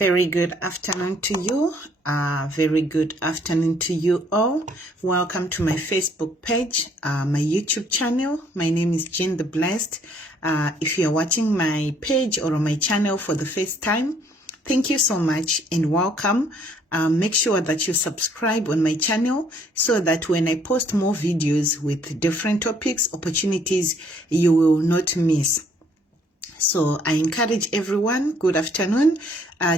Very good afternoon to you. Very good afternoon to you all. Welcome to my Facebook page, my YouTube channel. My name is Jean the Blessed. If you're watching my page or my channel for the first time, thank you so much and welcome. Make sure that you subscribe on my channel so that when I post more videos with different topics, opportunities, you will not miss. So I encourage everyone, good afternoon,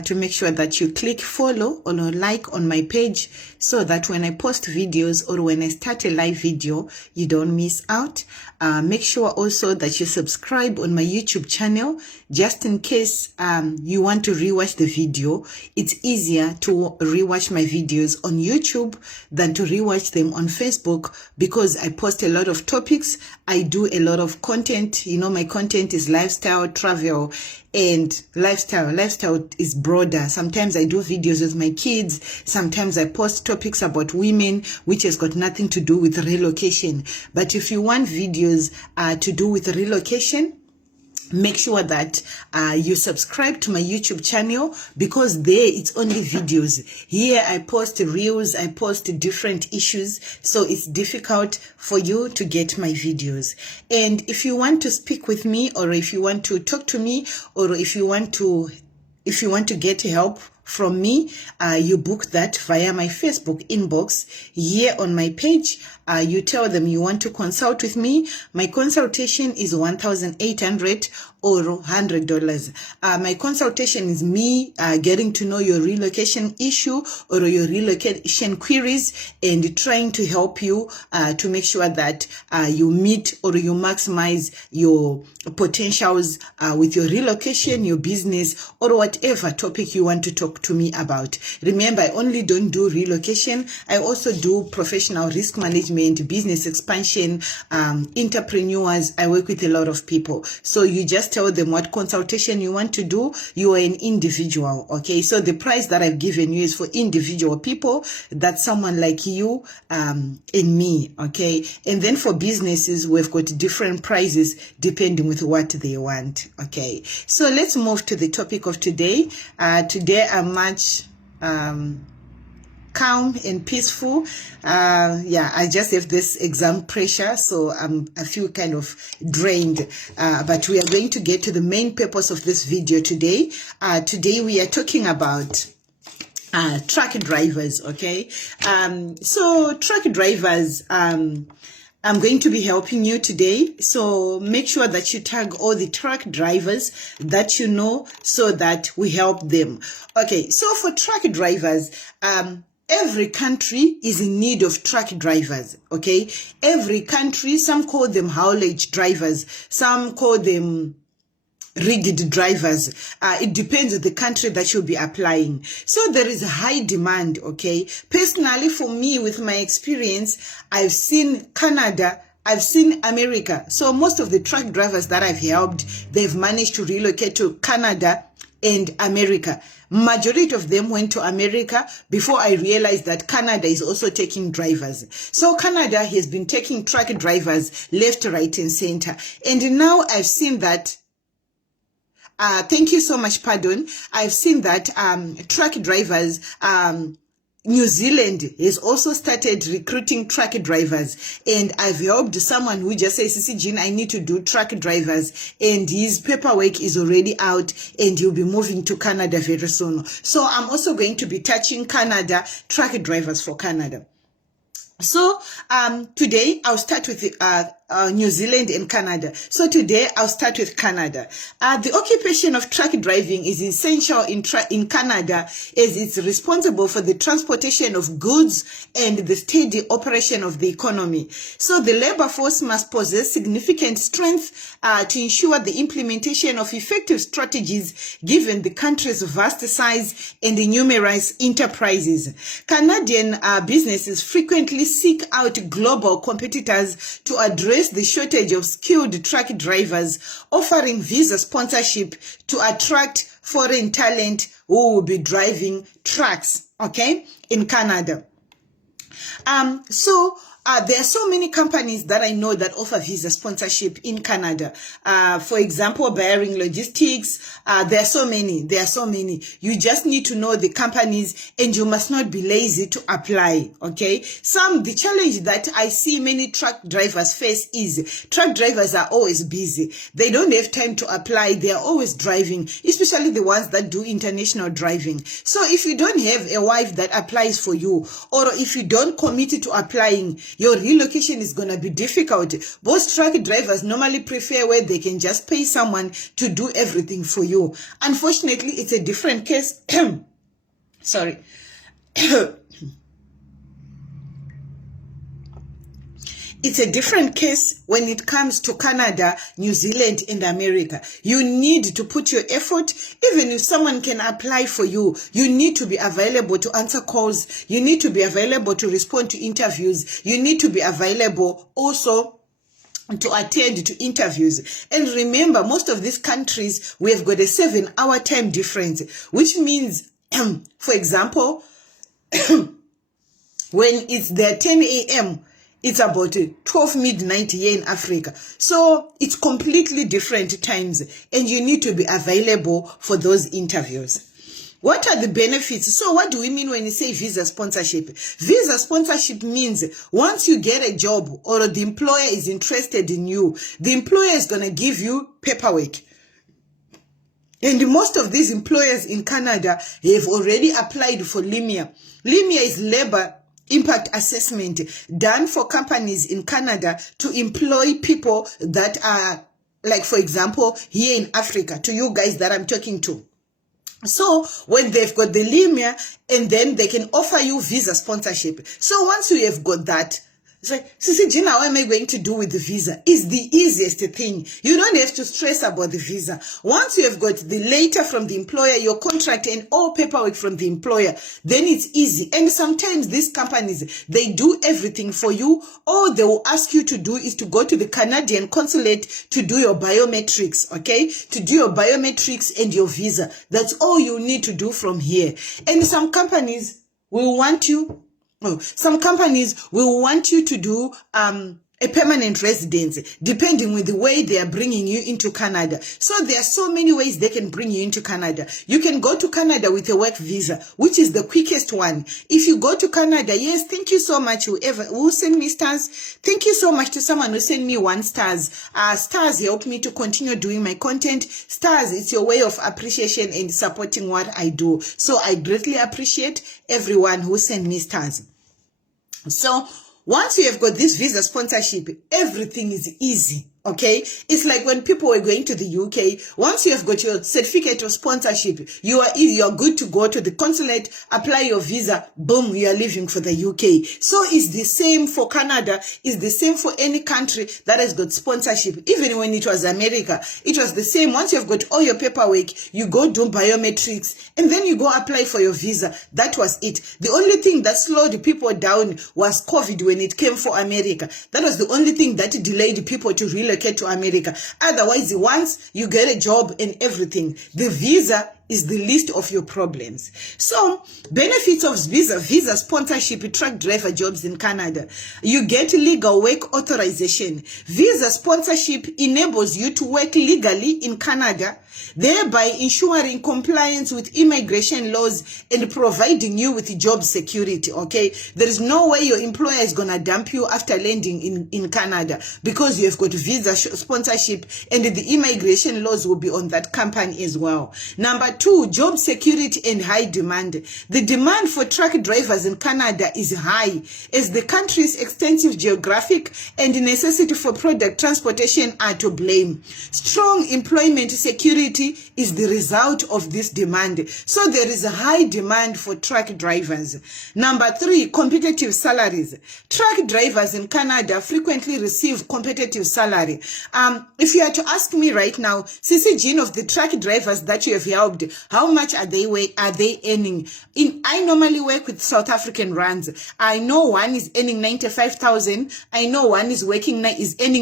to make sure that you click follow or like on my page so that when I post videos or when I start a live video, you don't miss out. Make sure also that you subscribe on my YouTube channel just in case you want to rewatch the video. It's easier to rewatch my videos on YouTube than to rewatch them on Facebook because I post a lot of topics. I do a lot of content. You know, my content is lifestyle, travel, and lifestyle. Lifestyle is broader. Sometimes I do videos with my kids. Sometimes I post topics about women, which has got nothing to do with relocation. But if you want videos to do with relocation, make sure that you subscribe to my YouTube channel because there it's only videos. Here I post reels, I post different issues, so it's difficult for you to get my videos. And if you want to speak with me, or if you want to talk to me, or if you want to get help from me, you book that via my Facebook inbox here on my page. You tell them you want to consult with me. My consultation is $1,800 or $100. My consultation is me getting to know your relocation issue or your relocation queries and trying to help you to make sure that you meet or you maximize your potentials with your relocation, your business, or whatever topic you want to talk to me about. Remember, I only don't do relocation. I also do professional risk management, business expansion, entrepreneurs. I work with a lot of people. So you just tell them what consultation you want to do. You are an individual, okay? So the price that I've given you is for individual people. That's someone like you and me, okay? And then for businesses, we've got different prices depending with what they want, okay? So let's move to the topic of today. Today I'm much calm and peaceful. I just have this exam pressure, so I feel kind of drained. But we are going to get to the main purpose of this video today. Today we are talking about truck drivers, okay? So truck drivers, I'm going to be helping you today. So make sure that you tag all the truck drivers that you know so that we help them. Okay, so for truck drivers, every country is in need of truck drivers, okay? Every country, some call them haulage drivers, some call them rigged drivers. It depends on the country that you'll be applying. So there is a high demand, okay? Personally, for me, with my experience, I've seen Canada, I've seen America. So most of the truck drivers that I've helped, they've managed to relocate to Canada and America. Majority of them went to America before I realized that Canada is also taking drivers. So Canada has been taking truck drivers left, right, and center. And now I've seen that thank you so much, pardon. I've seen that truck drivers, New Zealand has also started recruiting truck drivers, and I've helped someone who just says, Sissy Jean, I need to do truck drivers, and his paperwork is already out and he'll be moving to Canada very soon. So I'm also going to be touching Canada, truck drivers for Canada. So today I'll start with New Zealand and Canada. So today I'll start with Canada. The occupation of truck driving is essential in Canada as it's responsible for the transportation of goods and the steady operation of the economy. So the labor force must possess significant strength to ensure the implementation of effective strategies given the country's vast size and the numerous enterprises. Canadian businesses frequently seek out global competitors to address the shortage of skilled truck drivers, offering visa sponsorship to attract foreign talent who will be driving trucks, okay, in Canada. There are so many companies that I know that offer visa sponsorship in Canada. For example, Bearing Logistics. There are so many. You just need to know the companies, and you must not be lazy to apply. Okay. The challenge that I see many truck drivers face is truck drivers are always busy. They don't have time to apply. They are always driving, especially the ones that do international driving. So if you don't have a wife that applies for you, or if you don't commit to applying, your relocation is going to be difficult. Most truck drivers normally prefer where they can just pay someone to do everything for you. Unfortunately, it's a different case. Sorry. It's a different case when it comes to Canada, New Zealand, and America. You need to put your effort. Even if someone can apply for you, you need to be available to answer calls. You need to be available to respond to interviews. You need to be available also to attend to interviews. And remember, most of these countries, we have got a 7-hour time difference, which means, for example, when it's there 10 a.m., it's about 12 midnight here in Africa. So it's completely different times, and you need to be available for those interviews. What are the benefits? So what do we mean when we say visa sponsorship? Visa sponsorship means once you get a job or the employer is interested in you, the employer is going to give you paperwork. And most of these employers in Canada have already applied for LIMIA. LIMIA is labor impact assessment done for companies in Canada to employ people that are, like, for example, here in Africa, to you guys that I'm talking to. So when they've got the LIMIA, and then they can offer you visa sponsorship. So once you have got that, it's like, Sisi Gina, what am I going to do with the visa? It's the easiest thing. You don't have to stress about the visa. Once you have got the letter from the employer, your contract, and all paperwork from the employer, then it's easy. And sometimes these companies, they do everything for you. All they will ask you to do is to go to the Canadian consulate to do your biometrics, okay? To do your biometrics and your visa. That's all you need to do from here. And some companies will want you to do a permanent residence, depending with the way they are bringing you into Canada. So there are so many ways they can bring you into Canada. You can go to Canada with a work visa, which is the quickest one. If you go to Canada, yes, thank you so much who send me stars. Thank you so much to someone who sent me 1 stars. Stars help me to continue doing my content. Stars, it's your way of appreciation and supporting what I do. So I greatly appreciate everyone who sent me stars. So once you have got this visa sponsorship, everything is easy. Okay, it's like when people were going to the UK. Once you have got your certificate of sponsorship, you are good to go to the consulate, apply your visa, boom, you are leaving for the UK. So it's the same for Canada. It's the same for any country that has got sponsorship. Even when it was America, it was the same. Once you have got all your paperwork, you go do biometrics, and then you go apply for your visa. That was it. The only thing that slowed people down was COVID when it came for America. That was the only thing that delayed people to relocate to America. Otherwise, once you get a job and everything, the visa is the least of your problems. So, benefits of visa sponsorship, truck driver jobs in Canada. You get legal work authorization. Visa sponsorship enables you to work legally in Canada, thereby ensuring compliance with immigration laws and providing you with job security, okay? There is no way your employer is going to dump you after landing in Canada, because you have got visa sponsorship, and the immigration laws will be on that company as well. Number 2, job security and high demand. The demand for truck drivers in Canada is high, as the country's extensive geographic and necessity for product transportation are to blame. Strong employment security is the result of this demand. So there is a high demand for truck drivers. Number 3, competitive salaries. Truck drivers in Canada frequently receive competitive salaries. salary. If you are to ask me right now, Sissy Jean, of the truck drivers that you have helped, how much are they earning? I normally work with South African rands. I know one is earning 95,000. I know one is earning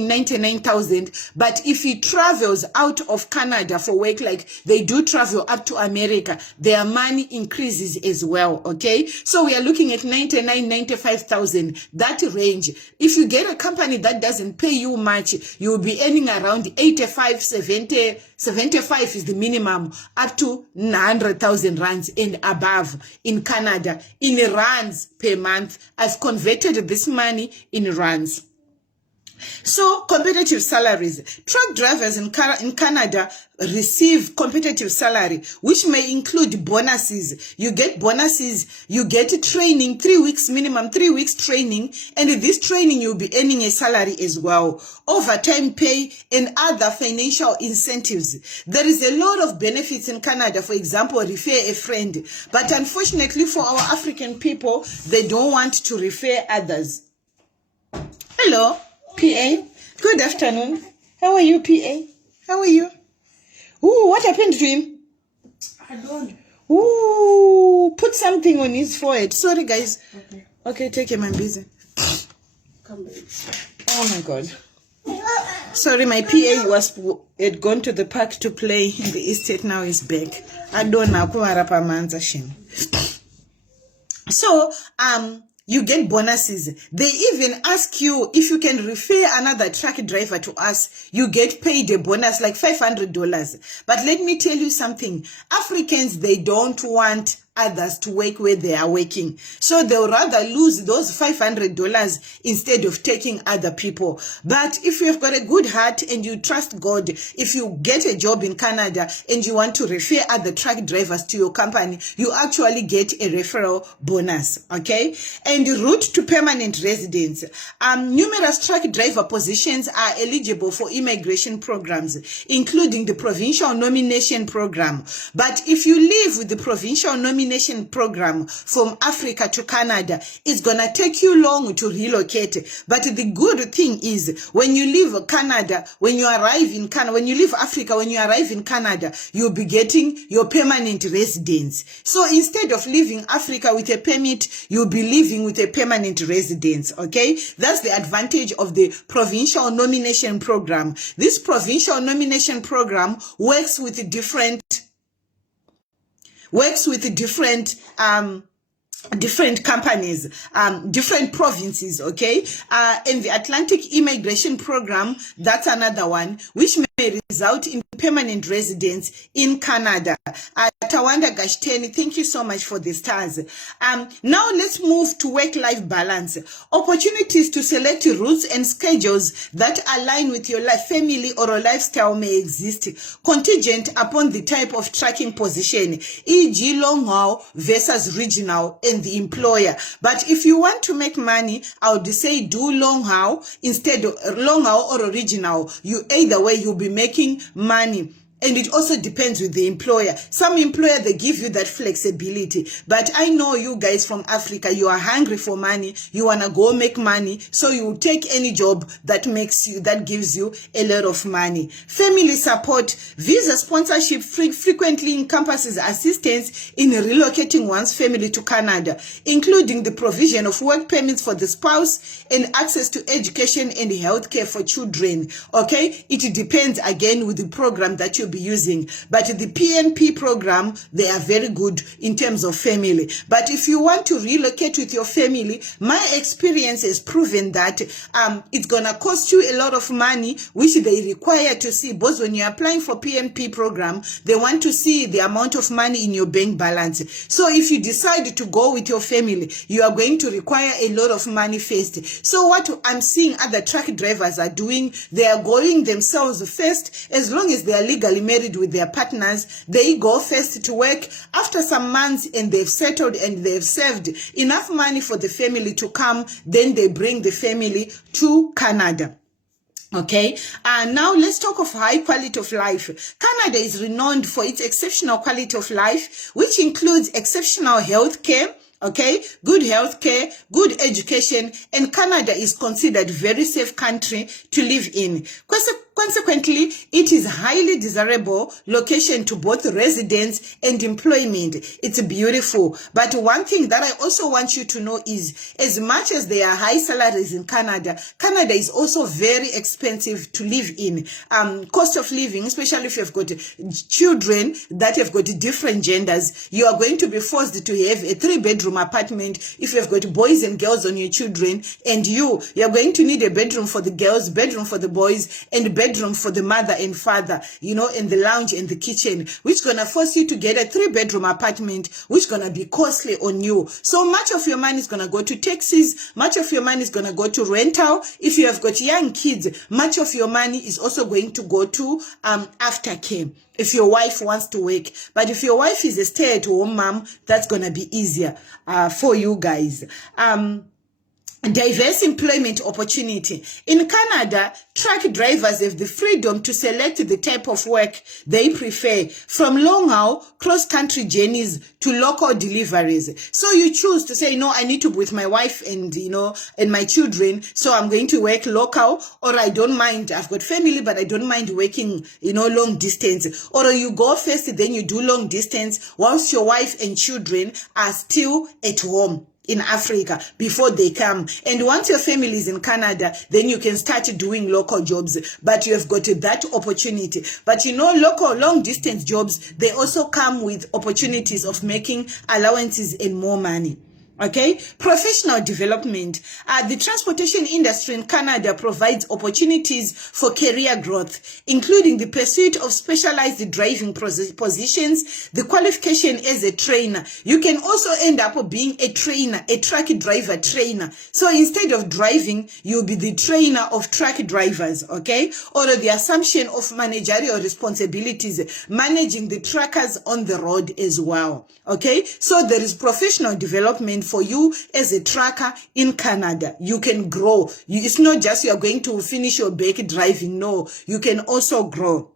99,000. But if he travels out of Canada for work, like they do travel up to America, their money increases as well. Okay, so we are looking at 99, 95,000, that range. If you get a company that doesn't pay you much, you'll be earning around 85, 70, 75 is the minimum, up to 100,000 rands and above in Canada, in rands per month. I've converted this money in rands. So competitive salaries. Truck drivers in Canada receive competitive salary, which may include bonuses. You get bonuses, you get training, 3 weeks minimum, 3 weeks training, and in this training you'll be earning a salary as well. Overtime pay and other financial incentives. There is a lot of benefits in Canada. For example, refer a friend. But unfortunately for our African people, they don't want to refer others. Hello, PA. Good afternoon. How are you, PA? How are you? Ooh, what happened to him? I don't. Ooh, put something on his forehead. Sorry, guys. Okay. Okay, take him. I'm busy. Come back. Oh my God. Sorry, my PA had gone to the park to play in the estate. Now he's back. I don't know. So, you get bonuses. They even ask you if you can refer another truck driver to us. You get paid a bonus like $500. But let me tell you something. Africans, they don't want others to work where they are working. So they'll rather lose those $500 instead of taking other people. But if you've got a good heart and you trust God, if you get a job in Canada and you want to refer other truck drivers to your company, you actually get a referral bonus, okay? And the route to permanent residence. Numerous truck driver positions are eligible for immigration programs, including the provincial nomination program. But if you live with the provincial nomination program from Africa to Canada, it's gonna take you long to relocate. But the good thing is, when you leave Canada, when you arrive in Canada, when you leave Africa, when you arrive in Canada, you'll be getting your permanent residence. So instead of leaving Africa with a permit, you'll be living with a permanent residence. Okay, that's the advantage of the provincial nomination program. This provincial nomination program works with different companies, different provinces, okay? And the Atlantic Immigration Program, that's another one, which may result in permanent residence in Canada. Tawanda Gashteni, thank you so much for the stars. Now let's move to work-life balance. Opportunities to select routes and schedules that align with your life, family or a lifestyle may exist, contingent upon the type of trucking position, e.g. long haul versus regional, and the employer. But if you want to make money, I would say do long haul instead of long haul or original. You either way, you'll be making money. And it also depends with the employer. Some employer, they give you that flexibility. But I know you guys from Africa, you are hungry for money. You want to go make money. So you will take any job that gives you a lot of money. Family support. Visa sponsorship frequently encompasses assistance in relocating one's family to Canada, including the provision of work permits for the spouse and access to education and healthcare for children. Okay? It depends again with the program that you be using, but the PNP program, they are very good in terms of family. But if you want to relocate with your family, my experience has proven that it's gonna cost you a lot of money, which they require to see. Both when you're applying for PNP program, they want to see the amount of money in your bank balance. So if you decide to go with your family, you are going to require a lot of money first. So what I'm seeing other truck drivers are doing, they are going themselves first. As long as they are legally married with their partners, they go first to work. After some months and they've settled and they've saved enough money for the family to come, then they bring the family to Canada. Okay, and now let's talk of high quality of life. Canada is renowned for its exceptional quality of life, which includes exceptional health care, Okay, good health care, good education, and Canada is considered very safe country to live in. Consequently, it is highly desirable location to both residents and employment. It's beautiful. But one thing that I also want you to know is, as much as there are high salaries in Canada, Canada is also very expensive to live in. Cost of living, especially if you've got children that have got different genders, you are going to be forced to have a 3-bedroom apartment. If you've got boys and girls on your children, and you're going to need a bedroom for the girls, bedroom for the boys, and bedroom for the mother and father, you know, and the lounge and the kitchen, which gonna force you to get a 3-bedroom apartment, which gonna be costly on you. So much of your money is gonna go to taxes, much of your money is gonna go to rental. If you have got young kids, much of your money is also going to go to aftercare, if your wife wants to work. But if your wife is a stay-at-home mom, that's gonna be easier for you guys. Diverse employment opportunity. In Canada, truck drivers have the freedom to select the type of work they prefer, from long-haul cross-country journeys to local deliveries. So you choose to say, no, I need to be with my wife and, you know, and my children, so I'm going to work local, or I don't mind, I've got family, but I don't mind working, you know, long distance. Or you go first, then you do long distance, whilst your wife and children are still at home in Africa before they come. And once your family is in Canada, then you can start doing local jobs, but you have got that opportunity. But you know, local long distance jobs, they also come with opportunities of making allowances and more money. Okay, professional development. The transportation industry in Canada provides opportunities for career growth, including the pursuit of specialized driving positions, the qualification as a trainer. You can also end up being a trainer, a truck driver trainer. So instead of driving, you'll be the trainer of truck drivers, okay? Or the assumption of managerial responsibilities, managing the truckers on the road as well, okay? So there is professional development for you as a trucker in Canada. You can grow. It's not just you are going to finish your bake driving. No, you can also grow.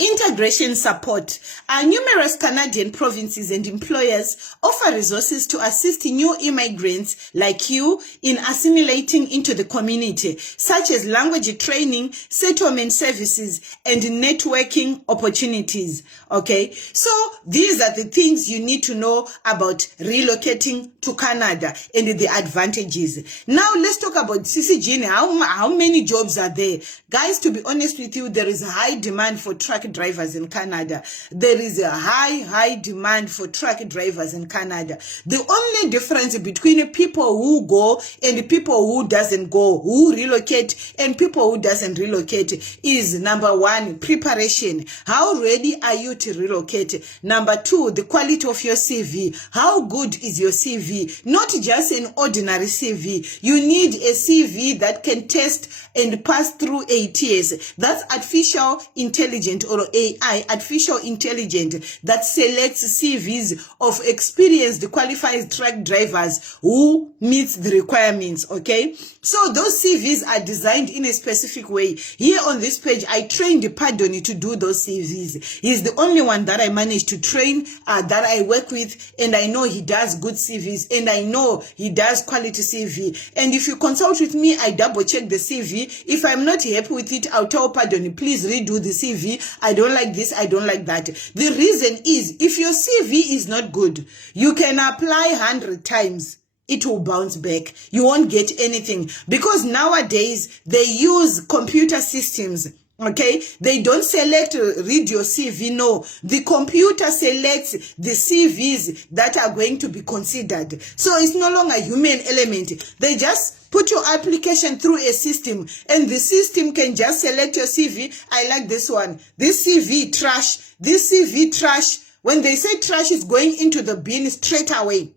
Integration support. Numerous Canadian provinces and employers offer resources to assist new immigrants like you in assimilating into the community, such as language training, settlement services, and networking opportunities. Okay, so these are the things you need to know about relocating to Canada and the advantages. Now let's talk about CCG. How many jobs are there? Guys, to be honest with you, there is a high demand for truck drivers in Canada. There is a high demand for truck drivers in Canada. The only difference between people who go and people who doesn't go, who relocate and people who doesn't relocate, is number one, preparation. How ready are you to relocate? Number two, the quality of your CV. How good is your CV? Not just an ordinary CV. You need a CV that can test and pass through ATS. That's artificial intelligence, or AI, artificial intelligence, that selects CVs of experienced qualified truck drivers who meets the requirements, okay? So those CVs are designed in a specific way. Here on this page, I trained Pardoni to do those CVs. He's the only one that I managed to train, that I work with, and I know he does good CVs, and I know he does quality CV. And if you consult with me, I double check the CV. If I'm not happy with it, I'll tell Pardoni, please redo the CV. I don't like this, I don't like that. The reason is, if your CV is not good, you can apply 100 times. It will bounce back. You won't get anything, because nowadays they use computer systems. Okay, they don't select read your CV. No, the computer selects the CVs that are going to be considered. So it's no longer a human element. They just put your application through a system, and the system can just select your CV. I like this one. This CV trash. This CV trash. When they say trash, it's going into the bin straight away.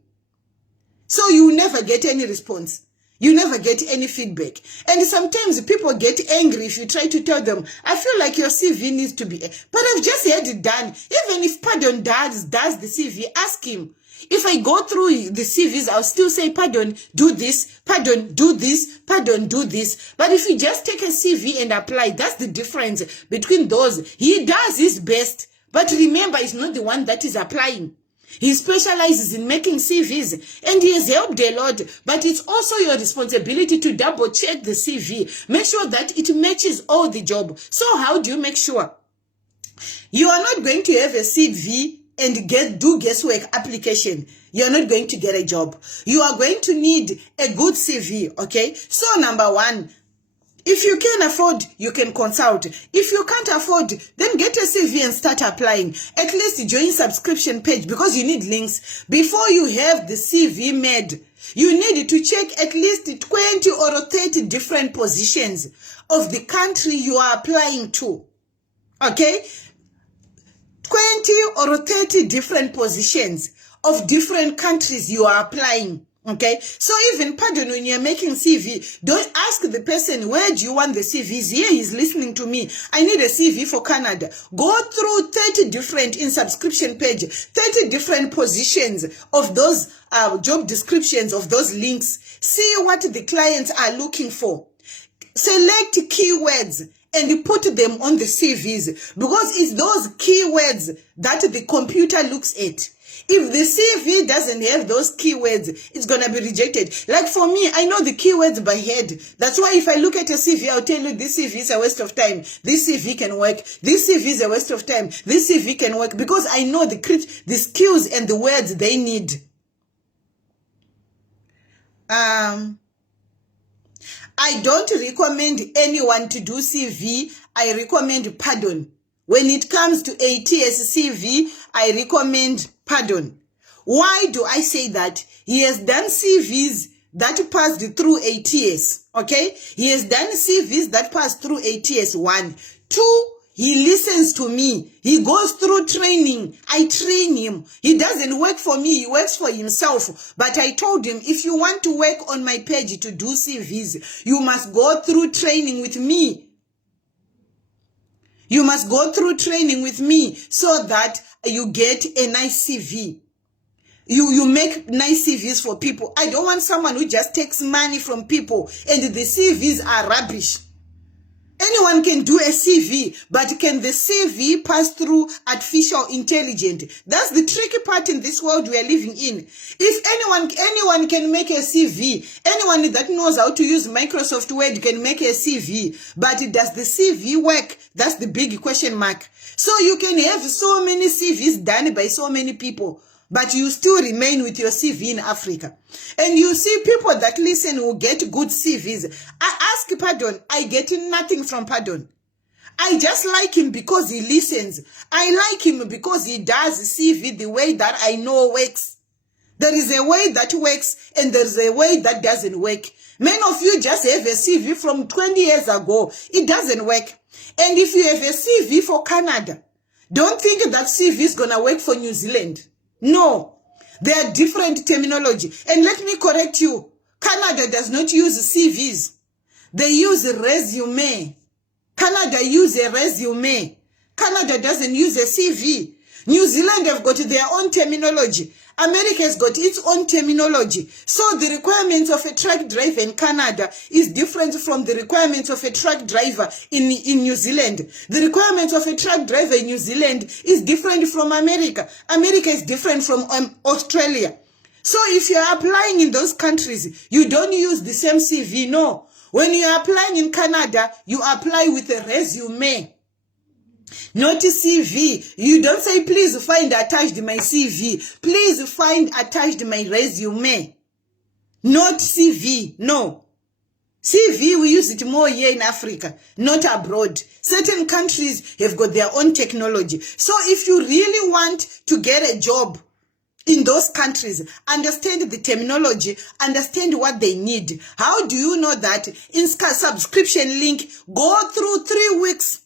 So you never get any response. You never get any feedback. And sometimes people get angry if you try to tell them, I feel like your CV needs to be, but I've just had it done. Even if Pardon does the CV, ask him. If I go through the CVs, I'll still say, Pardon, do this, Pardon, do this, Pardon, do this. But if you just take a CV and apply, that's the difference between those. He does his best, but remember, he's not the one that is applying. He specializes in making CVs and he has helped a lot, but it's also your responsibility to double check the CV. Make sure that it matches all the job. So how do you make sure? You are not going to have a CV and do guesswork application. You're not going to get a job. You are going to need a good CV, okay? So number one, if you can afford, you can consult. If you can't afford, then get a CV and start applying. At least join subscription page because you need links. Before you have the CV made, you need to check at least 20 or 30 different positions of the country you are applying to. Okay? 20 or 30 different positions of different countries you are applying. Okay, so even, pardon, when you're making CV, don't ask the person, where do you want the CVs? Here he's listening to me. I need a CV for Canada. Go through 30 different, in subscription page, 30 different positions of those job descriptions of those links. See what the clients are looking for. Select keywords and put them on the CVs because it's those keywords that the computer looks at. If the CV doesn't have those keywords, it's going to be rejected. Like for me, I know the keywords by head. That's why if I look at a CV, I'll tell you this CV is a waste of time. This CV can work. This CV is a waste of time. This CV can work because I know the skills and the words they need. I don't recommend anyone to do CV. I recommend pardon. When it comes to ATS CV, I recommend pardon. Why do I say that? He has done CVs that passed through ATS, okay? He has done CVs that passed through ATS 1. 2, he listens to me. He goes through training. I train him. He doesn't work for me. He works for himself. But I told him, if you want to work on my page to do CVs, you must go through training with me. You must go through training with me so that you get a nice CV. You make nice CVs for people. I don't want someone who just takes money from people and the CVs are rubbish. Anyone can do a CV, but can the CV pass through artificial intelligence? That's the tricky part in this world we are living in. If anyone can make a CV, anyone that knows how to use Microsoft Word can make a CV, but does the CV work? That's the big question mark. So you can have so many CVs done by so many people, but you still remain with your CV in Africa. And you see people that listen who get good CVs. I ask pardon. I get nothing from pardon. I just like him because he listens. I like him because he does CV the way that I know works. There is a way that works and there's a way that doesn't work. Many of you just have a CV from 20 years ago. It doesn't work. And if you have a CV for Canada, don't think that CV is going to work for New Zealand. No, they are different terminology. And let me correct you. Canada does not use CVs. They use a resume. Canada uses a resume. Canada doesn't use a CV. New Zealand have got their own terminology. America has got its own terminology. So the requirements of a truck driver in Canada is different from the requirements of a truck driver in New Zealand. The requirements of a truck driver in New Zealand is different from America. America is different from Australia. So if you are applying in those countries, you don't use the same CV, no. When you are applying in Canada, you apply with a resume. Not a CV. You don't say, please find attached my CV. Please find attached my resume. Not CV. No. CV, we use it more here in Africa, not abroad. Certain countries have got their own technology. So if you really want to get a job in those countries, understand the terminology, understand what they need. How do you know that? In subscription link, go through 3 weeks.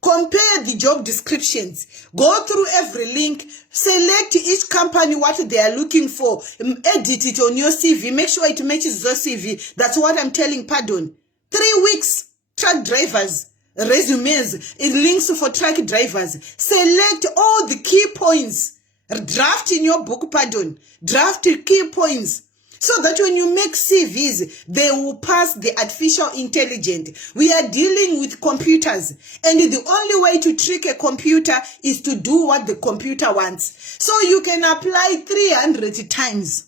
Compare the job descriptions. Go through every link. Select each company what they are looking for. Edit it on your CV. Make sure it matches your CV. That's what I'm telling pardon. 3 weeks. Truck drivers. Resumes. Links for truck drivers. Select all the key points. Draft in your book, pardon. Draft key points. So that when you make CVs, they will pass the artificial intelligence. We are dealing with computers, and the only way to trick a computer is to do what the computer wants. So you can apply 300 times.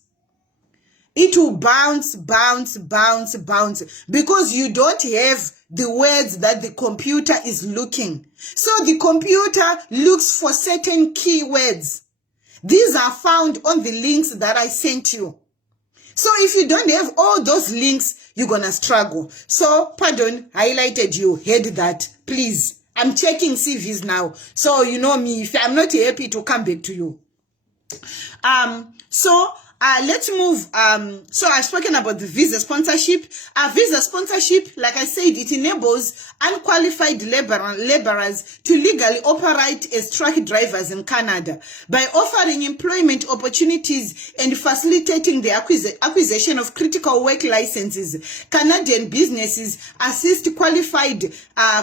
It will bounce, bounce, bounce, bounce, because you don't have the words that the computer is looking. So the computer looks for certain keywords. These are found on the links that I sent you. So if you don't have all those links, you're going to struggle. So, pardon, highlighted you, heard that. Please, I'm checking CVs now. So, you know me, if I'm not happy to come back to you. Let's move. So I've spoken about the visa sponsorship. Visa sponsorship, like I said, it enables unqualified laborers to legally operate as truck drivers in Canada by offering employment opportunities and facilitating the acquisition of critical work licenses. Canadian businesses assist qualified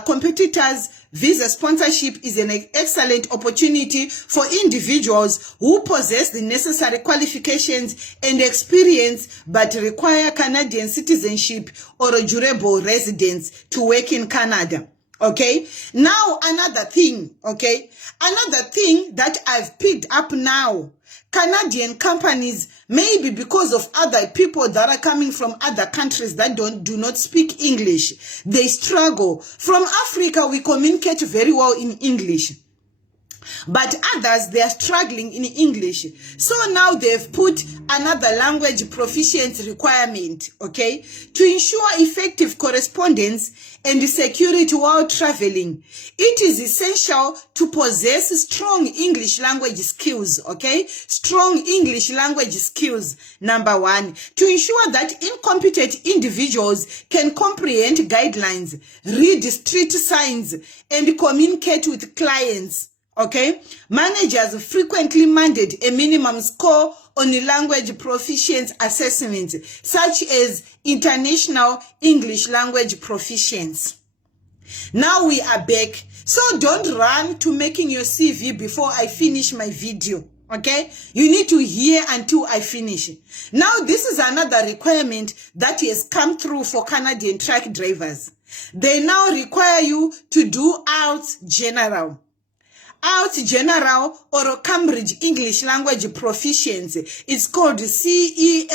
competitors. Visa sponsorship is an excellent opportunity for individuals who possess the necessary qualifications and experience but require Canadian citizenship or a durable residence to work in Canada. Okay, now another thing, another thing that I've picked up now. Canadian companies, maybe because of other people that are coming from other countries that do not speak English, they struggle. From Africa, we communicate very well in English. But others, they are struggling in English. So now they've put another language proficiency requirement, to ensure effective correspondence and security while traveling. It is essential to possess strong English language skills, Strong English language skills, number one, to ensure that incompetent individuals can comprehend guidelines, read street signs, and communicate with clients. Managers frequently mandate a minimum score on the language proficiency assessment, such as international English language proficiency. Now we are back. So don't run to making your CV before I finish my video. You need to hear until I finish. Now this is another requirement that has come through for Canadian truck drivers. They now require you to do IELTS General. IELTS General or Cambridge English Language Proficiency. It's called CELPIP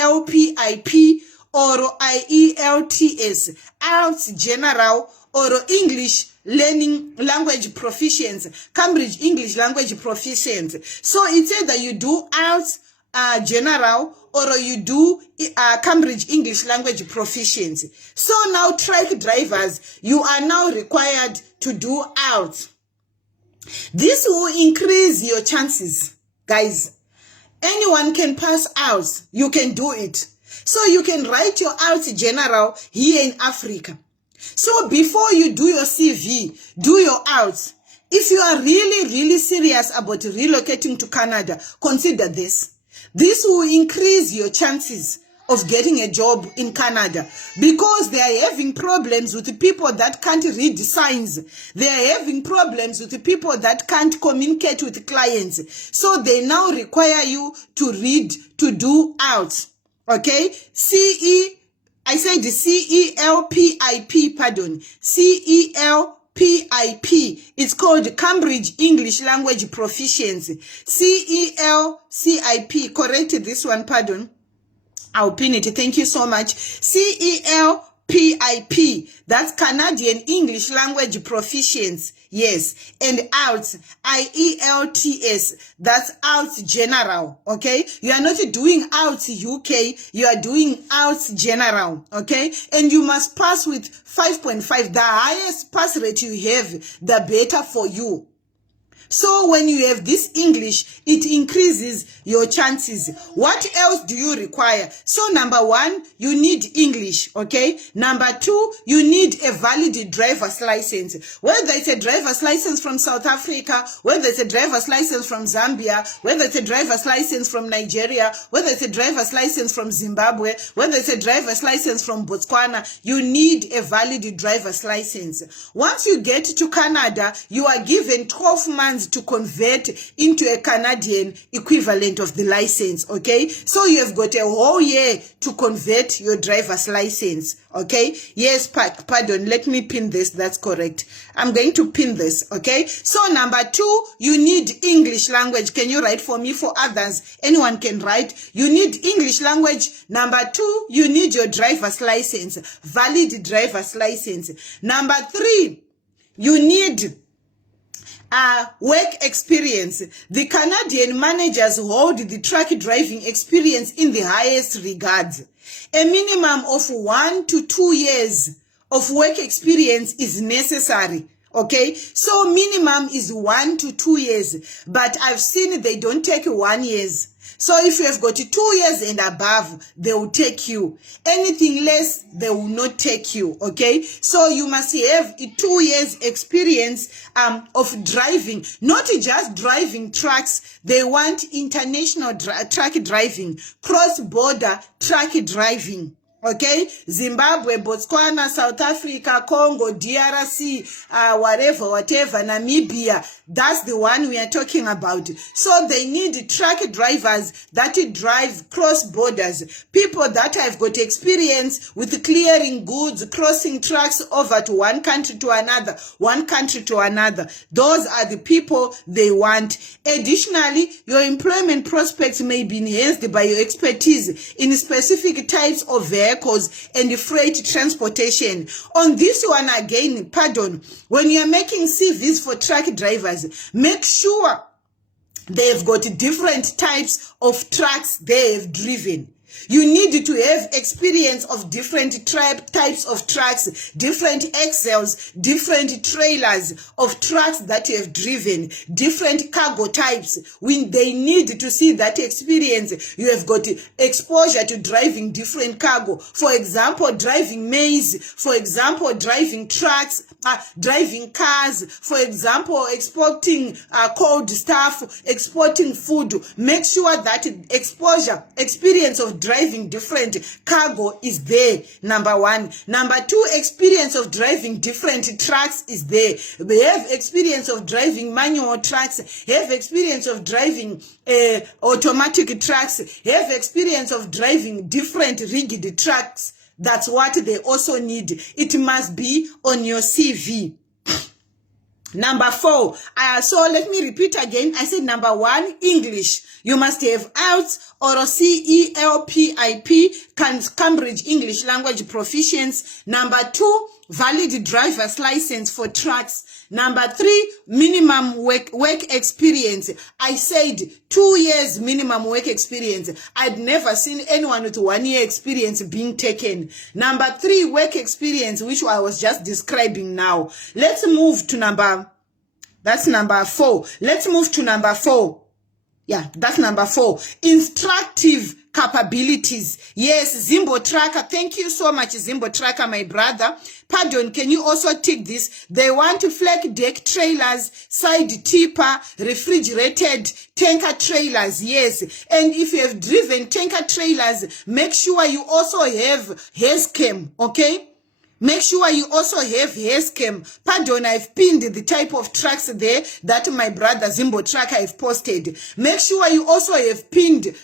or IELTS. IELTS General or English Learning Language Proficiency. Cambridge English Language Proficiency. So it's either you do IELTS General or you do Cambridge English Language Proficiency. So now truck drivers, you are now required to do IELTS. This will increase your chances, guys. Anyone can pass IELTS. You can do it. So you can write your IELTS General here in Africa. So before you do your CV, do your IELTS. If you are really, really serious about relocating to Canada, consider this. This will increase your chances of getting a job in Canada, because they are having problems with the people that can't read signs. They are having problems with the people that can't communicate with clients. So they now require you to read, to do IELTS. I said the CELPIP, pardon. CELPIP. It's called Cambridge English Language Proficiency. CELCIP. Correct this one, pardon. I'll pin it. Thank you so much. CELPIP. That's Canadian English Language Proficiency. Yes. And IELTS. IELTS. That's IELTS General. You are not doing IELTS UK. You are doing IELTS General. And you must pass with 5.5. The highest pass rate you have, the better for you. So when you have this English, it increases your chances. What else do you require? So number one, you need English, Number two, you need a valid driver's license. Whether it's a driver's license from South Africa, whether it's a driver's license from Zambia, whether it's a driver's license from Nigeria, whether it's a driver's license from Zimbabwe, whether it's a driver's license from Botswana, you need a valid driver's license. Once you get to Canada, you are given 12 months months to convert into a Canadian equivalent of the license, okay? So you have got a whole year to convert your driver's license, okay? Yes, pardon, let me pin this, that's correct. I'm going to pin this, okay? So number 2, you need English language. Can you write for me? For others, anyone can write. You need English language. Number 2, you need your driver's license, valid driver's license. Number 3, you need work experience. The Canadian managers hold the truck driving experience in the highest regards. A minimum of 1 to 2 years of work experience is necessary. Okay, so minimum is 1 to 2 years, but I've seen they don't take 1 year. So if you have got 2 years and above, they will take you. Anything less, they will not take you, okay? So you must have 2 years experience of driving, not just driving trucks. They want international truck driving, cross-border truck driving. Okay, Zimbabwe, Botswana, South Africa, Congo, DRC, whatever, Namibia. That's the one we are talking about. So they need truck drivers that drive cross borders, people that have got experience with clearing goods, crossing trucks over to one country to another, one country to another. Those are the people they want. Additionally, your employment prospects may be enhanced by your expertise in specific types of vehicles and freight transportation. On this one again, pardon, when you're making CVs for truck drivers, make sure they've got different types of trucks they've driven. You need to have experience of different types of trucks, different axles, different trailers of trucks that you have driven, different cargo types. When they need to see that experience, you have got exposure to driving different cargo. For example, driving maize. For example, driving trucks, driving cars. For example, exporting cold stuff, exporting food. Make sure that experience of driving different cargo is there. Number 1. Number 2, experience of driving different trucks is there. They have experience of driving manual trucks, have experience of driving automatic trucks, have experience of driving different rigged trucks. That's what they also need. It must be on your CV. Number 4, so let me repeat again. I said number 1, English. You must have IELTS or CELPIP, Cambridge English Language Proficiency. Number 2, valid driver's license for trucks. Number 3, minimum work experience. I said 2 years minimum work experience. I'd never seen anyone with 1 year experience being taken. Number 3, work experience, which I was just describing now. Let's move to that's number 4. Let's move to number 4. Yeah, that's number 4. Instructive capabilities. Yes, Zimbo Tracker. Thank you so much, Zimbo Tracker, my brother. Pardon, can you also tick this? They want flat deck trailers, side tipper, refrigerated tanker trailers. Yes, and if you have driven tanker trailers, make sure you also have HAZCAM, okay? Make sure you also have HAZCAM. Pardon, I've pinned the type of trucks there that my brother Zimbo Tracker have posted. Make sure you also have pinned,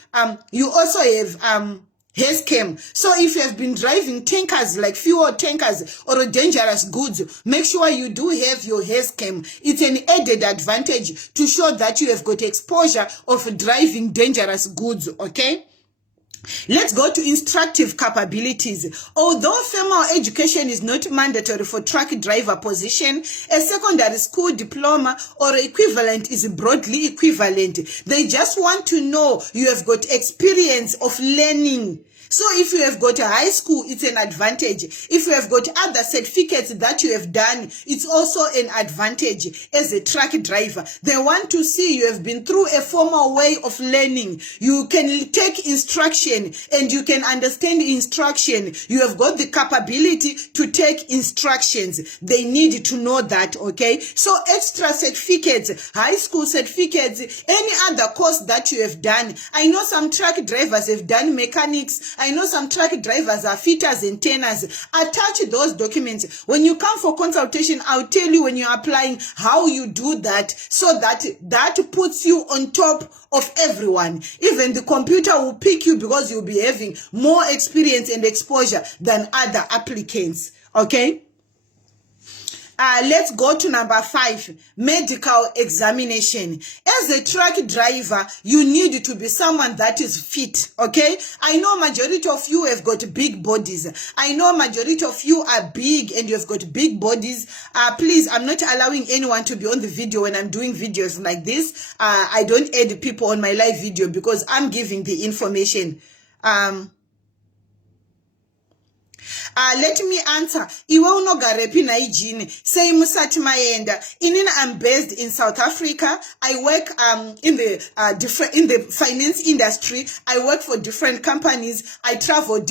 HAZCAM. So if you have been driving tankers like fuel tankers or dangerous goods, make sure you do have your HAZCAM. It's an added advantage to show that you have got exposure of driving dangerous goods, okay? Let's go to instructive capabilities. Although formal education is not mandatory for truck driver position, a secondary school diploma or equivalent is broadly equivalent. They just want to know you have got experience of learning. So if you have got a high school, it's an advantage. If you have got other certificates that you have done, it's also an advantage as a truck driver. They want to see you have been through a formal way of learning. You can take instruction and you can understand instruction. You have got the capability to take instructions. They need to know that, okay? So extra certificates, high school certificates, any other course that you have done. I know some truck drivers have done mechanics, I know some truck drivers are fitters and turners. Attach those documents. When you come for consultation, I'll tell you when you're applying how you do that, so that puts you on top of everyone. Even the computer will pick you because you'll be having more experience and exposure than other applicants. Okay? Let's go to number 5, medical examination. As a truck driver, you need to be someone that is fit, okay? I know majority of you have got big bodies. I know majority of you are big and you've got big bodies. Please, I'm not allowing anyone to be on the video when I'm doing videos like this. I don't add people on my live video because I'm giving the information. Let me answer. Iwe unogarepi na ijini. Say musati maenda. Inina, I'm based in South Africa. I work in the finance industry. I work for different companies. I travel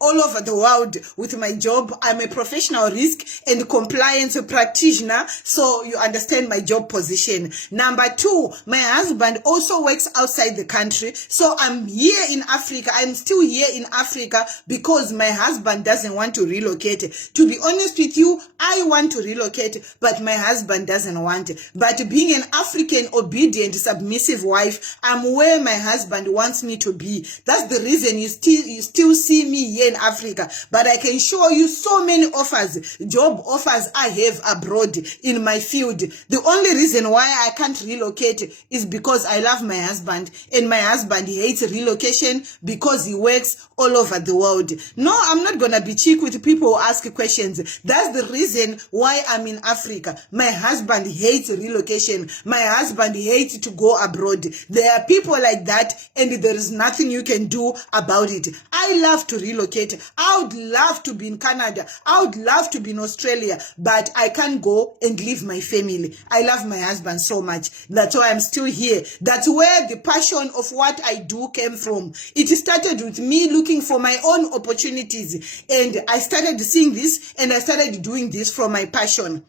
all over the world with my job. I'm a professional risk and compliance practitioner, so you understand my job position. Number 2, my husband also works outside the country, so I'm here in Africa. I'm still here in Africa because my husband doesn't want to relocate. To be honest with you, I want to relocate, but my husband doesn't want. But being an African, obedient, submissive wife, I'm where my husband wants me to be. That's the reason you still see me here in Africa. But I can show you so many offers, job offers I have abroad in my field. The only reason why I can't relocate is because I love my husband, and my husband hates relocation because he works all over the world. No, I'm not gonna be cheap with people who ask questions. That's the reason why I'm in Africa. My husband hates relocation. My husband hates to go abroad. There are people like that, and there is nothing you can do about it. I love to relocate. I would love to be in Canada. I would love to be in Australia, but I can't go and leave my family. I love my husband so much. That's why I'm still here. That's where the passion of what I do came from. It started with me looking for my own opportunities, and I started seeing this, and I started doing this from my passion.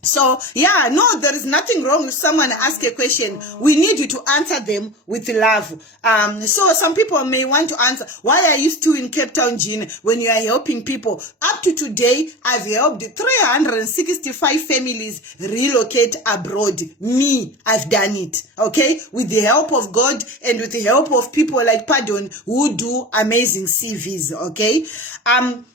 So, yeah, no, there is nothing wrong with someone ask a question. We need you to answer them with love. So some people may want to answer, why are you still in Cape Town, Jean, when you are helping people? Up to today, I've helped 365 families relocate abroad. Me, I've done it, okay? With the help of God and with the help of people like Pardon who do amazing CVs, okay?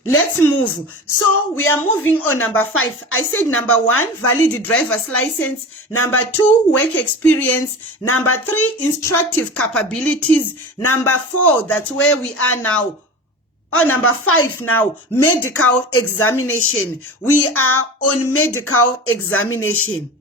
Let's move. So we are moving on number 5. I said number 1, valid driver's license. Number 2, work experience. Number 3, instructive capabilities. Number 4, that's where we are now. Oh, number 5 now, medical examination. We are on medical examination.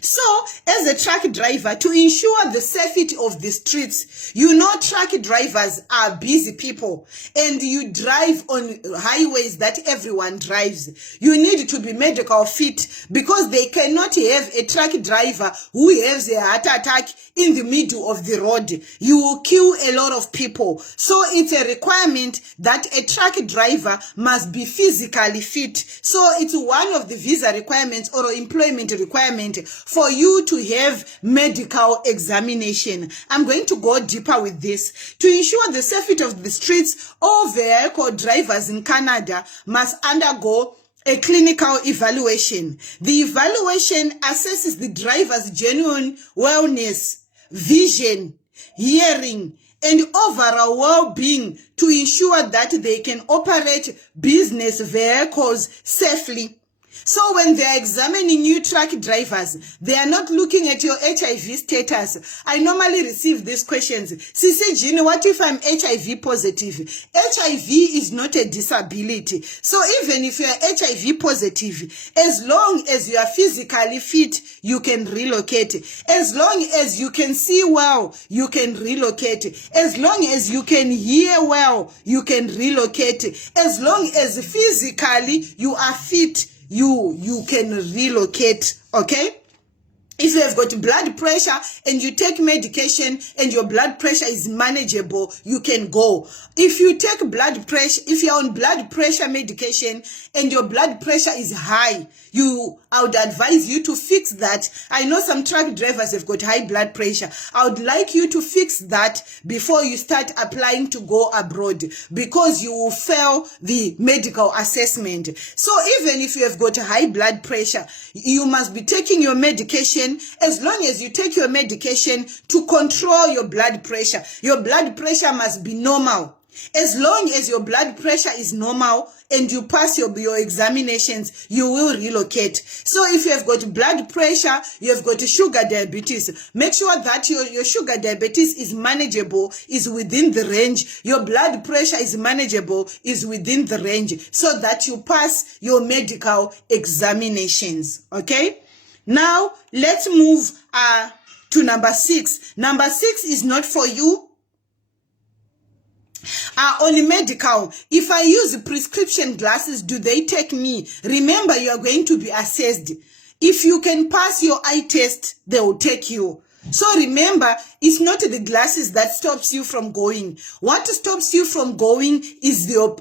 So, as a truck driver, to ensure the safety of the streets, you know truck drivers are busy people, and you drive on highways that everyone drives. You need to be medical fit because they cannot have a truck driver who has a heart attack in the middle of the road. You will kill a lot of people. So, it's a requirement that a truck driver must be physically fit. So, it's one of the visa requirements or employment requirement for you to have medical examination. I'm going to go deeper with this. To ensure the safety of the streets, all vehicle drivers in Canada must undergo a clinical evaluation. The evaluation assesses the driver's genuine wellness, vision, hearing, and overall well-being to ensure that they can operate business vehicles safely. So when they are examining new truck drivers, they are not looking at your HIV status. I normally receive these questions. Sisi Jean, what if I'm HIV positive? HIV is not a disability. So even if you are HIV positive, as long as you are physically fit, you can relocate. As long as you can see well, you can relocate. As long as you can hear well, you can relocate. As long as physically you are fit, you can relocate, okay? If you have got blood pressure and you take medication and your blood pressure is manageable, you can go. If you take blood pressure, if you're on blood pressure medication and your blood pressure is high, I would advise you to fix that. I know some truck drivers have got high blood pressure. I would like you to fix that before you start applying to go abroad, because you will fail the medical assessment. So even if you have got high blood pressure, you must be taking your medication. As long as you take your medication to control your blood pressure, your blood pressure must be normal. As long as your blood pressure is normal and you pass your examinations, you will relocate. So if you have got blood pressure, you have got sugar diabetes, make sure that your sugar diabetes is manageable, is within the range. Your blood pressure is manageable, is within the range, so that you pass your medical examinations. Okay? Now, let's move to number 6. Number 6 is not for you. On medical, if I use prescription glasses, do they take me? Remember, you are going to be assessed. If you can pass your eye test, they will take you. So remember, it's not the glasses that stops you from going. What stops you from going is your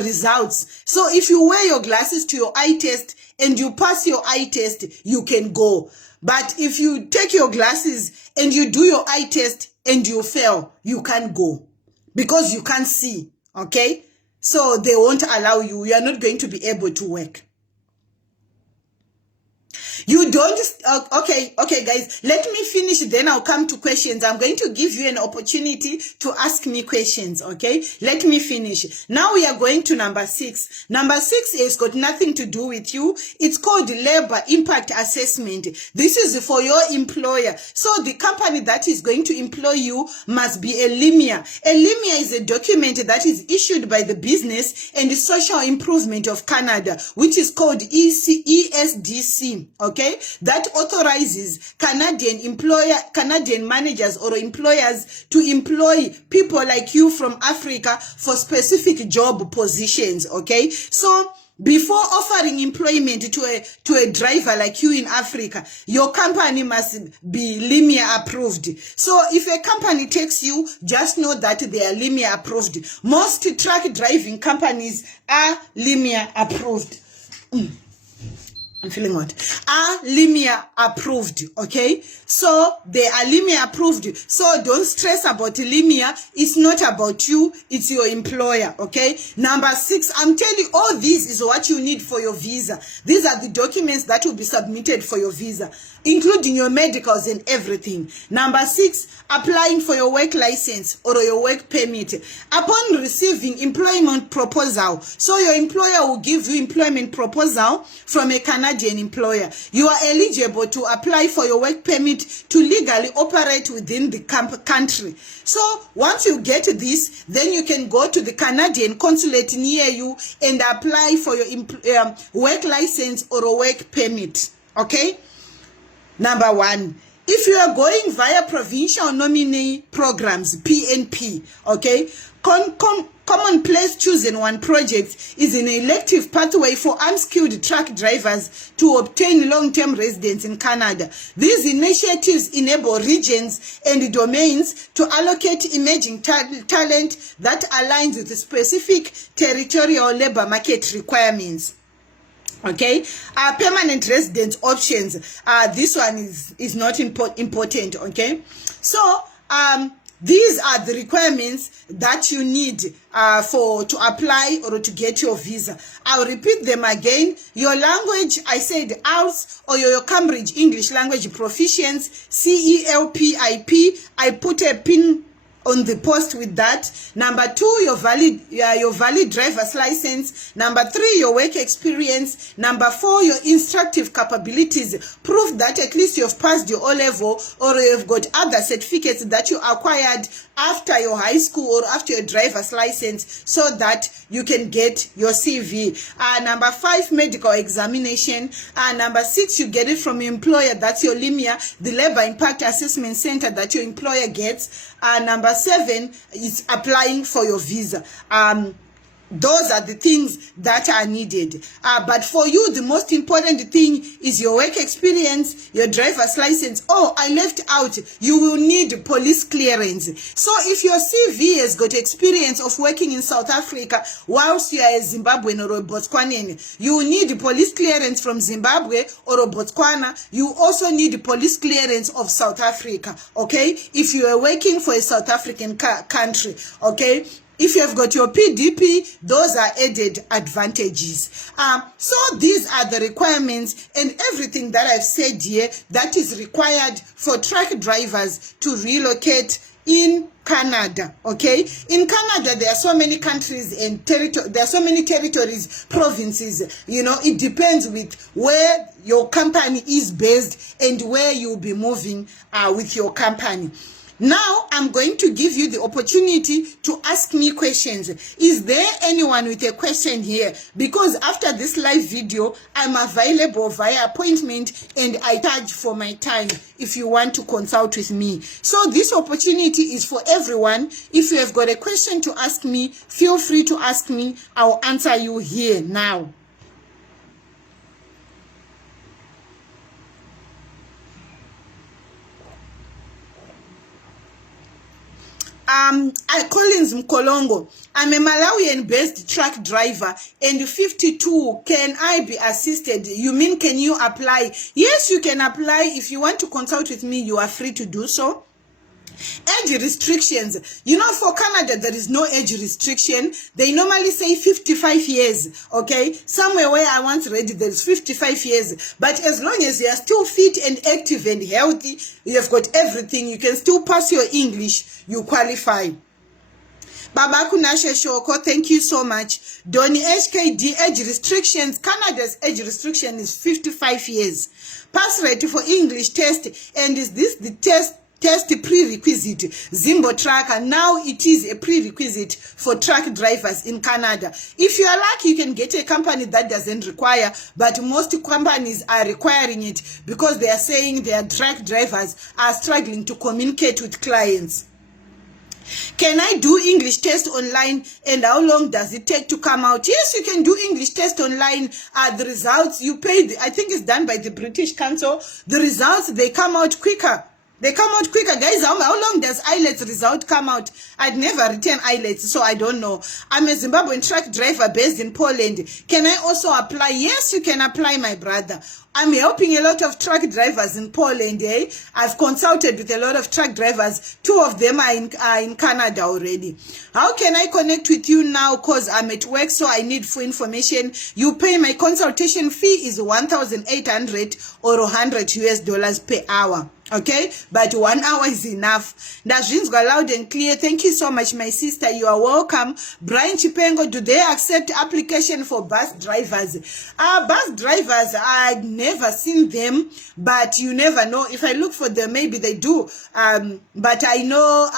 results. So if you wear your glasses to your eye test and you pass your eye test, you can go. But if you take your glasses and you do your eye test and you fail, you can't go, because you can't see. Okay? So they won't allow you. You are not going to be able to work. You don't, okay, guys, let me finish, then I'll come to questions. I'm going to give you an opportunity to ask me questions, okay? Let me finish. Now we are going to number 6. Number 6 has got nothing to do with you. It's called Labor Impact Assessment. This is for your employer. So the company that is going to employ you must be a LIMIA. A LIMIA is a document that is issued by the Business and Social Improvement of Canada, which is called ESDC, okay? That authorizes Canadian managers or employers to employ people like you from Africa for specific job positions, okay? So before offering employment to a driver like you in Africa, your company must be LIMIA approved. So if a company takes you, just know that they are LIMIA approved. Most truck driving companies are LIMIA approved. I'm feeling what? Are LIMIA approved, okay? So they are LIMIA approved. So don't stress about LIMIA. It's not about you. It's your employer, okay? Number 6, I'm telling you, all this is what you need for your visa. These are the documents that will be submitted for your visa, including your medicals and everything. Number 6, applying for your work license or your work permit. Upon receiving employment proposal, so your employer will give you employment proposal from a Canadian employer. You are eligible to apply for your work permit to legally operate within the country. So once you get this, then you can go to the Canadian consulate near you and apply for your work license or a work permit, okay? Number 1, if you are going via provincial nominee programs, PNP, okay, Commonplace Chosen One project is an elective pathway for unskilled truck drivers to obtain long-term residence in Canada. These initiatives enable regions and domains to allocate emerging talent that aligns with specific territorial labor market requirements. Okay, permanent resident options. This one is not important. Okay, so these are the requirements that you need to apply or to get your visa. I'll repeat them again. Your language, I said IELTS or your Cambridge English Language Proficiency, CELPIP. I put a pin on the post with that. Number 2, your valid driver's license. Number 3, your work experience. Number 4, your instructive capabilities. Proof that at least you've passed your O-level or you've got other certificates that you acquired after your high school or after your driver's license, so that you can get your CV. Number 5, medical examination. Number 6, you get it from your employer. That's your LIMIA, the Labor Impact Assessment Center that your employer gets. Number 7 is applying for your visa. Those are the things that are needed. But for you, the most important thing is your work experience, your driver's license. Oh, I left out. You will need police clearance. So if your CV has got experience of working in South Africa whilst you are a Zimbabwean or a Botswanian, you will need police clearance from Zimbabwe or a Botswana. You also need police clearance of South Africa, okay? If you are working for a South African country, okay? If you have got your PDP, those are added advantages. So these are the requirements and everything that I've said here that is required for truck drivers to relocate in Canada, okay? In Canada, there are so many countries and territories, there are so many territories, provinces, you know, it depends with where your company is based and where you'll be moving with your company. Now, I'm going to give you the opportunity to ask me questions. Is there anyone with a question here? Because after this live video, I'm available via appointment and I charge for my time if you want to consult with me. So this opportunity is for everyone. If you have got a question to ask me, feel free to ask me. I'll answer you here now. Collins Mkolongo, I'm a Malawian-based truck driver and 52. Can I be assisted? You mean can you apply? Yes, you can apply. If you want to consult with me, you are free to do so. Age restrictions. You know, for Canada, there is no age restriction. They normally say 55 years, okay? Somewhere where I once read, there's 55 years. But as long as you are still fit and active and healthy, you have got everything. You can still pass your English. You qualify. Baba Kunashe Shoko, thank you so much. Donny HKD, age restrictions. Canada's age restriction is 55 years. Pass rate for English test. And is this the test prerequisite? Zimbo Tracker, now it is a prerequisite for truck drivers in Canada. If you are lucky, you can get a company that doesn't require, but most companies are requiring it because they are saying their truck drivers are struggling to communicate with clients. Can I do English test online and how long does it take to come out? Yes, you can do English test online. The results you pay, I think it's done by the British Council. The results, they come out quicker. They come out quicker. Guys, how long does IELTS result come out? I'd never written IELTS, so I don't know. I'm a Zimbabwean truck driver based in Poland. Can I also apply? Yes, you can apply, my brother. I'm helping a lot of truck drivers in Poland, eh? I've consulted with a lot of truck drivers. 2 of them are in Canada already. How can I connect with you now? Because I'm at work, so I need full information. You pay, my consultation fee is 1,800 or $100 per hour. Okay, but 1 hour is enough. Ndazvinzwa loud and clear. Thank you so much, my sister. You are welcome. Brian Chipengo, do they accept application for bus drivers? Bus drivers, I've never seen them, but you never know. If I look for them, maybe they do. But I know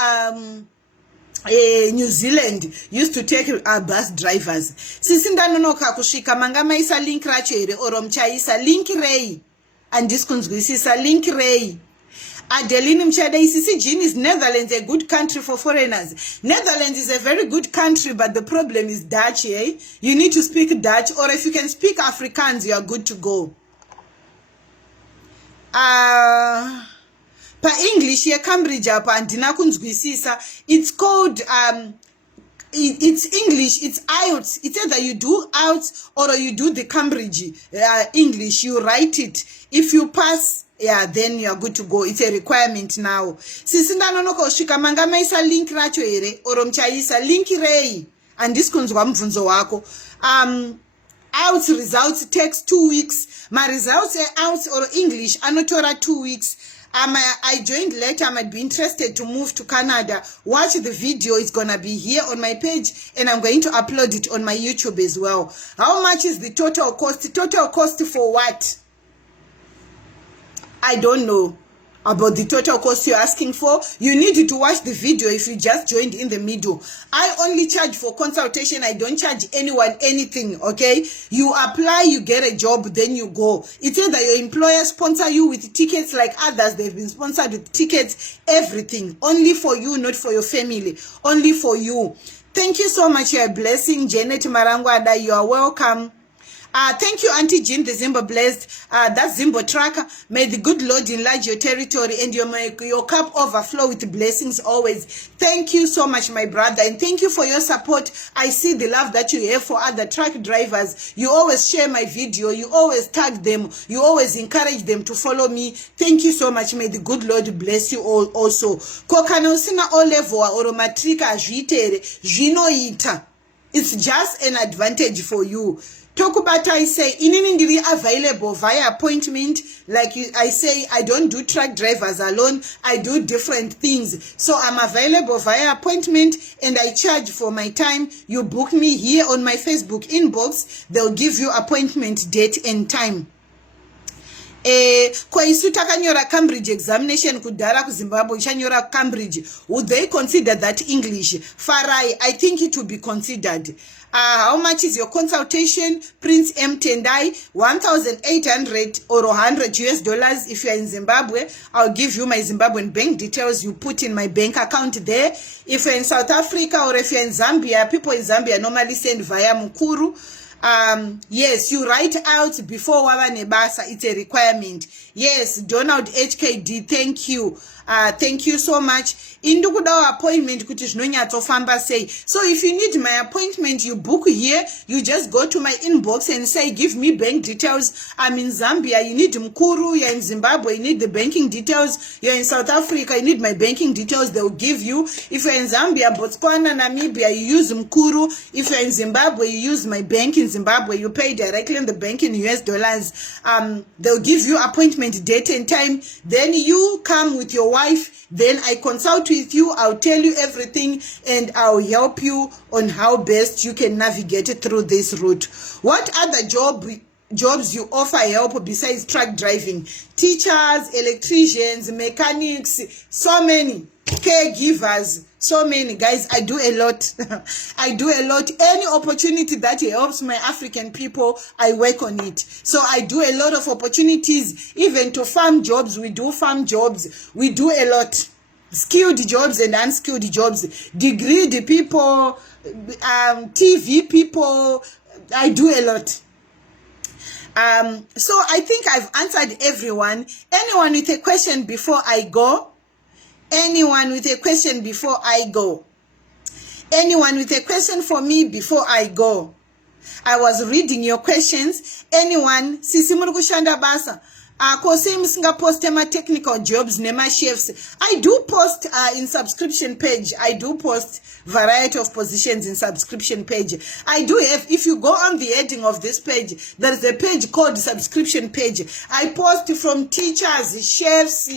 New Zealand used to take bus drivers. Sisindanonoka kushika mangama isa link racho ere oromcha isa link rei. And this kunzwisisa link rei. Adeline Mchada, ICCG is Netherlands, a good country for foreigners. Netherlands is a very good country, but the problem is Dutch, eh? You need to speak Dutch, or if you can speak Afrikaans, you are good to go. Pa English, here Cambridge, it's called, it's English, it's IELTS. It's either you do IELTS or you do the Cambridge English. You write it. If you pass, yeah, then you are good to go. It's a requirement now. Sisindanonoko shikamangama isa link racho ere oromcha isa link rei. And this kunzwa mvunzo wako. IELTS results takes 2 weeks. My results IELTS or English anotora 2 weeks. I joined later. I might be interested to move to Canada. Watch the video. It's gonna be here on my page, and I'm going to upload it on my YouTube as well. How much is the total cost? Total cost for what? I don't know about the total cost you're asking for. You need to watch the video if you just joined in the middle. I only charge for consultation. I don't charge anyone anything, okay? You apply, you get a job, then you go. It's either your employer sponsor you with tickets like others. They've been sponsored with tickets, everything. Only for you, not for your family. Only for you. Thank you so much. You're a blessing. Janet Marangwada, you are welcome. Thank you, Auntie Jean, the Zimbo blessed. That's Zimbo tracker. May the good Lord enlarge your territory and your cup overflow with blessings always. Thank you so much, my brother, and thank you for your support. I see the love that you have for other truck drivers. You always share my video. You always tag them. You always encourage them to follow me. Thank you so much. May the good Lord bless you all also. Kokana usina o level or matrika azviitere zvinoita. It's just an advantage for you. Talk about, I say, inini available via appointment. Like I say, I don't do truck drivers alone. I do different things. So I'm available via appointment and I charge for my time. You book me here on my Facebook inbox. They'll give you appointment date and time. Kwa isu takanyora Cambridge examination kudara ku Zimbabwe chanyora Cambridge. Would they consider that English? Farai, I think it will be considered. How much is your consultation? Prince M. Tendai, 1,800 or 100 US dollars. If you are in Zimbabwe, I'll give you my Zimbabwean bank details. You put in my bank account there. If you're in South Africa or if you're in Zambia, people in Zambia normally send via Mukuru. Yes, you write out before Wawa Nebasa. It's a requirement. Yes, Donald HKD, thank you. Thank you so much. Indukuda appointment kuti zvinonyatofamba say. So if you need my appointment, you book here. You just go to my inbox and say, give me bank details. I'm in Zambia. You need Mkuru. You're in Zimbabwe. You need the banking details. You're in South Africa. You need my banking details. They'll give you. If you're in Zambia, Botswana, Namibia, you use Mkuru. If you're in Zimbabwe, you use my bank in Zimbabwe. You pay directly in the bank in US dollars. They'll give you appointment date and time. Then you come with your wife. Then I consult with you. I'll tell you everything and I'll help you on how best you can navigate through this route. What other jobs you offer help besides truck driving? Teachers, electricians, mechanics, so many. Caregivers, so many. Guys, I do a lot. I do a lot. Any opportunity that helps my African people, I work on it. So I do a lot of opportunities. Even to farm jobs, we do farm jobs. We do a lot. Skilled jobs and unskilled jobs. Degreed people, TV people. I do a lot. So I think I've answered everyone. Anyone with a question before I go? Anyone with a question before I go? Anyone with a question for me before I go? I was reading your questions. Anyone? Sisi Murukushanda Basa. Post technical jobs, nema chefs. I do post in subscription page. I do post variety of positions in subscription page. I do have, if you go on the heading of this page, there is a page called subscription page. I post from teachers, chefs,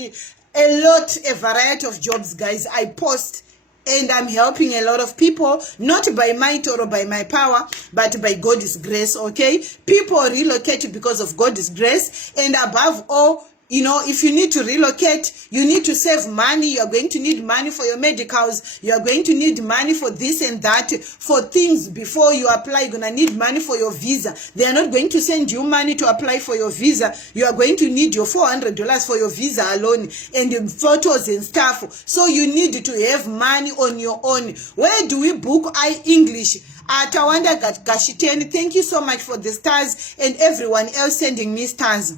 a variety of jobs, guys. I post and I'm helping a lot of people, not by might or by my power, but by God's grace, okay? People relocate because of God's grace, and above all, you know, if you need to relocate, you need to save money. You are going to need money for your medicals. You are going to need money for this and that, for things before you apply. You're going to need money for your visa. They are not going to send you money to apply for your visa. You are going to need your $400 for your visa alone and the photos and stuff. So you need to have money on your own. Where do we book English? Tawanda Gashiteni, thank you so much for the stars and everyone else sending me stars.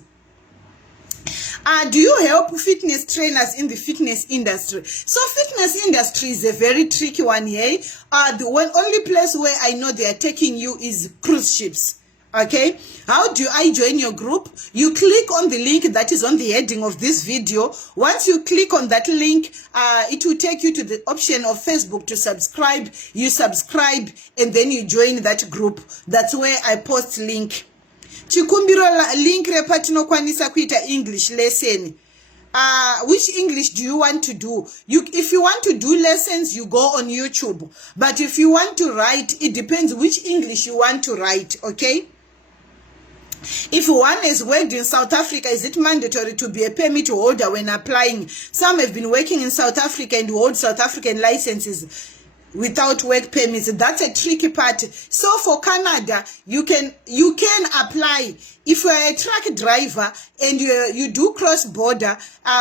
Do you help fitness trainers in the fitness industry? So fitness industry is a very tricky one here. The only place where I know they are taking you is cruise ships. Okay, how do I join your group? You click on the link that is on the heading of this video. Once you click on that link, it will take you to the option of Facebook to subscribe. You subscribe and then you join that group. That's where I post link. Chikumbiro link repatino kwanisa kuita English lesson. Which English do you want to do? If you want to do lessons, you go on YouTube. But if you want to write, it depends which English you want to write, okay? If one is worked in South Africa, is it mandatory to be a permit holder when applying? Some have been working in South Africa and hold South African licenses. without work permits. That's a tricky part. So for Canada, you can apply if you're a truck driver and you do cross border.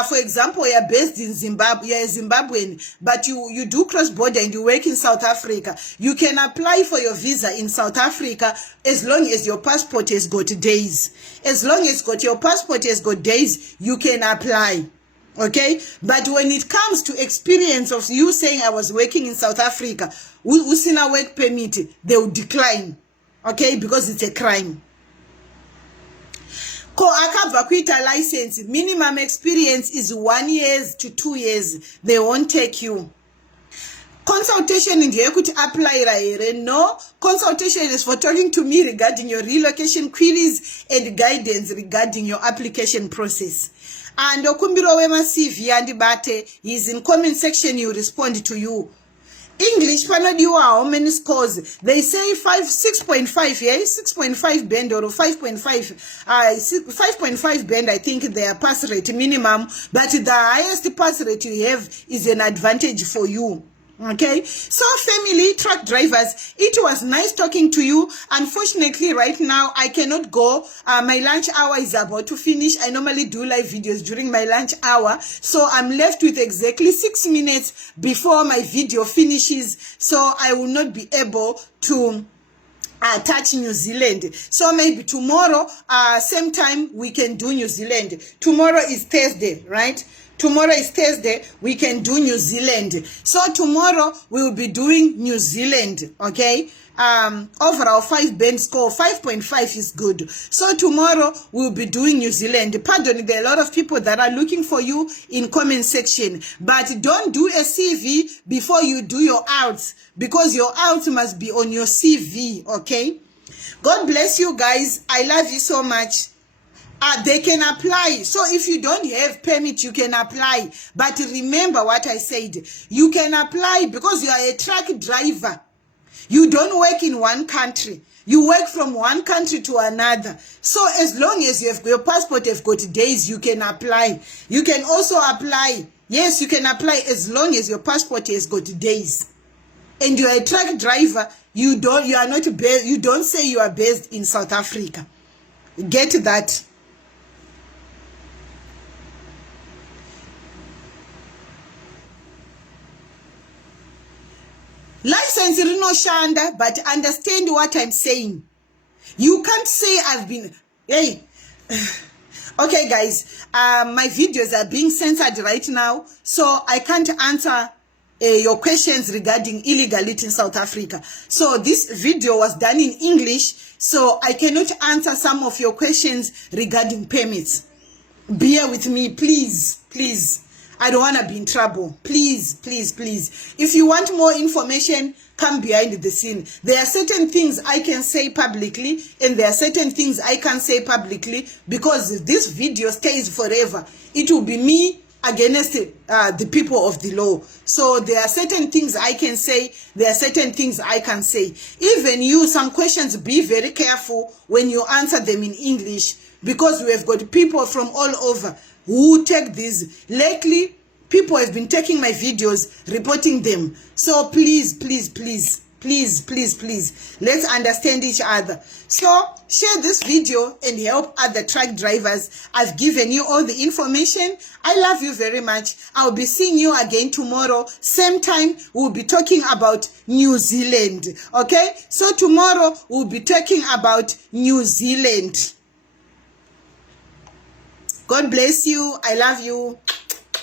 For example, you're based in Zimbabwe, you're a Zimbabwean, but you do cross border and you work in South Africa. You can apply for your visa in South Africa as long as your passport has got days. As long as your passport has got days, you can apply. Okay, but when it comes to experience of you saying I was working in South Africa, usina work permit, they will decline. Okay, because it's a crime. Ko akabva kuita license, minimum experience is 1 year to 2 years. They won't take you. Consultation in here could apply here. No, consultation is for talking to me regarding your relocation queries and guidance regarding your application process. And okumbiro wema CV and bate is in comment section, you respond to you. English panadiwa how many scores? They say 6.5, yeah, 6.5 band or 5.5. 5.5 band, I think their pass rate minimum, but the highest pass rate you have is an advantage for you. Okay, so family truck drivers, it was nice talking to you. Unfortunately, right now I cannot go. My lunch hour is about to finish. I normally do live videos during my lunch hour, so I'm left with exactly 6 minutes before my video finishes, so I will not be able to touch New Zealand. So maybe tomorrow, same time, we can do New Zealand. Tomorrow is Thursday, right? Tomorrow is Thursday, we can do New Zealand. So tomorrow we will be doing New Zealand, okay? Overall 5 band score, 5.5 is good. So tomorrow we'll be doing New Zealand. Pardon, there are a lot of people that are looking for you in comment section, but don't do a CV before you do your outs, because your outs must be on your CV, okay? God bless you guys. I love you so much. They can apply. So if you don't have permit, you can apply. But remember what I said. You can apply because you are a truck driver. You don't work in one country. You work from one country to another. So as long as you have your passport, have got days, you can apply. You can also apply. Yes, you can apply as long as your passport has got days. And you are a truck driver. You don't say you are based in South Africa. Get that? License rino shanda, but understand what I'm saying. You can't say I've been, hey. Okay guys, my videos are being censored right now, so I can't answer your questions regarding illegality in South Africa. So this video was done in English, so I cannot answer some of your questions regarding permits. Bear with me, please, please. I don't want to be in trouble. Please, please, please. If you want more information, come behind the scene. There are certain things I can say publicly, and there are certain things I can't say publicly, because this video stays forever. It will be me against the people of the law. So there are certain things I can say, there are certain things I can say. Even you, some questions, be very careful when you answer them in English, because we have got people from all over who take these. Lately, people have been taking my videos, reporting them. So please, please, please, please, please, please, let's understand each other. So share this video and help other truck drivers. I've given you all the information. I love you very much. I'll be seeing you again tomorrow. Same time, we'll be talking about New Zealand. Okay? So tomorrow, we'll be talking about New Zealand. God bless you. I love you.